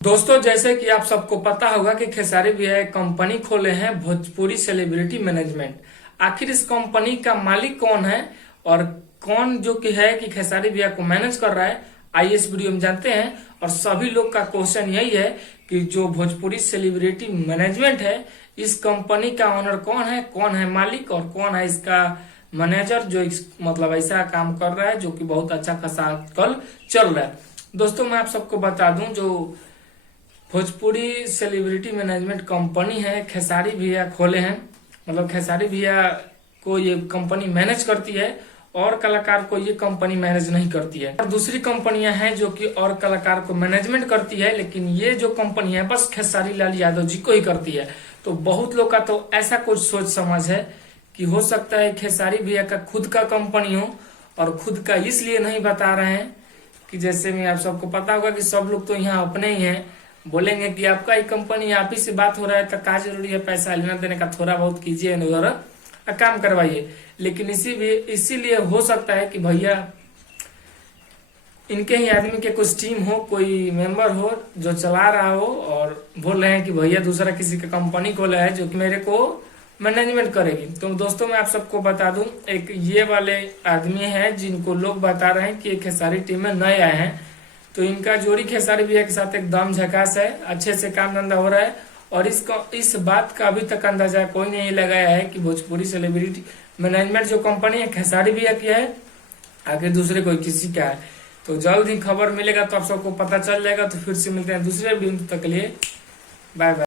दोस्तों, जैसे कि आप सबको पता होगा कि खेसारी भैया एक कंपनी खोले हैं भोजपुरी सेलिब्रिटी मैनेजमेंट। आखिर इस कंपनी का मालिक कौन है और कौन जो कि है कि खेसारी भैया को मैनेज कर रहा है, आइए इस वीडियो में जानते हैं। और सभी लोग का क्वेश्चन यही है कि जो भोजपुरी सेलिब्रिटी मैनेजमेंट है, इस कंपनी का ओनर कौन है मालिक और कौन है इसका मैनेजर, जो मतलब ऐसा काम कर रहा है जो कि बहुत अच्छा खासा कल चल रहा है। दोस्तों, मैं आप सबको बता दूं, जो भोजपुरी सेलिब्रिटी मैनेजमेंट कंपनी है खेसारी भैया खोले हैं, मतलब खेसारी भैया को ये कंपनी मैनेज करती है और कलाकार को ये कंपनी मैनेज नहीं करती है। और दूसरी कंपनियां हैं जो कि और कलाकार को मैनेजमेंट करती है, लेकिन ये जो कंपनी है बस खेसारी लाल यादव जी को ही करती है। तो बहुत लोग का तो ऐसा कुछ सोच समझ है कि हो सकता है खेसारी भैया का खुद का कंपनी हो और खुद का इसलिए नहीं बता रहे हैं कि जैसे में आप सबको पता होगा कि सब लोग तो यहाँ अपने ही हैं, बोलेंगे कि आपका ही कंपनी, आप ही से बात हो रहा है तो क्या जरूरी है पैसा लेना देने का, थोड़ा बहुत कीजिए और काम करवाइए। लेकिन इसीलिए हो सकता है कि भैया इनके ही आदमी के कुछ टीम हो, कोई मेंबर हो जो चला रहा हो और बोल रहे हैं कि भैया दूसरा किसी का कंपनी खोला है जो कि मेरे को मैनेजमेंट करेगी। तो दोस्तों, मैं आप सबको बता दूं, एक ये वाले आदमी है जिनको लोग बता रहे हैं कि खेसारी टीम में नए आए हैं। तो इनका जोड़ी खेसारी भैया के साथ एकदम झकास है, अच्छे से काम धंधा हो रहा है। और इस बात का अभी तक अंदाजा कोई नहीं लगाया है कि भोजपुरी सेलिब्रिटी मैनेजमेंट जो कंपनी है खेसारी भैया की है, आगे दूसरे कोई किसी का है। तो जल्द ही खबर मिलेगा तो आप सबको पता चल जाएगा। तो फिर से मिलते हैं दूसरे वीडियो, तक के लिए बाय बाय।